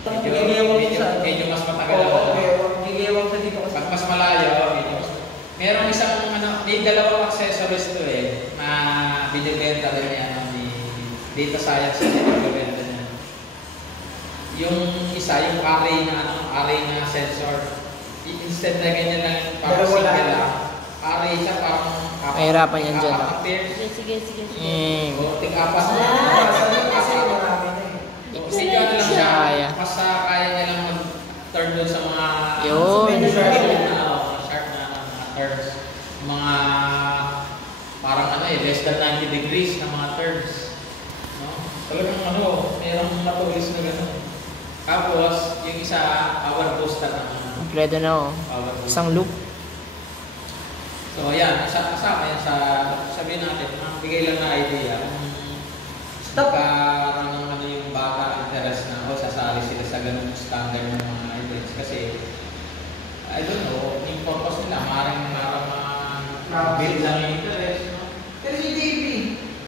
Medyo mas matagal ako. Gigewang sa dito kasi. Pag mas malayo, medyo mas... Merong isang, may dalawang accessories to na binibenta rin yan ni Data Science na binibenta niya. Yung isa, yung array na sensor. Instead na ganyan lang, parang single lang. Array siya, parang... Mahirapan yan dyan. Sige. O, tig-apas na. Kasi marami na eh. Medyo ano lang siya, mas kaya niya lang mag-turn doon sa mga... Yun. Sharp na turns. Mga... Parang less than 90 degrees na mga turns. No? Talagang mayroong matulis na gano'n. Tapos, yung isa, power booster na. Kompleto na isang loop. So, yan. Kasama yan sa... Sabihin natin, bigay lang na idea. Stop! Parang yung bata interest na sasali sila sa ganung standard ng mga events. Kasi, I don't know, yung purpose nila, maaaring build lang yung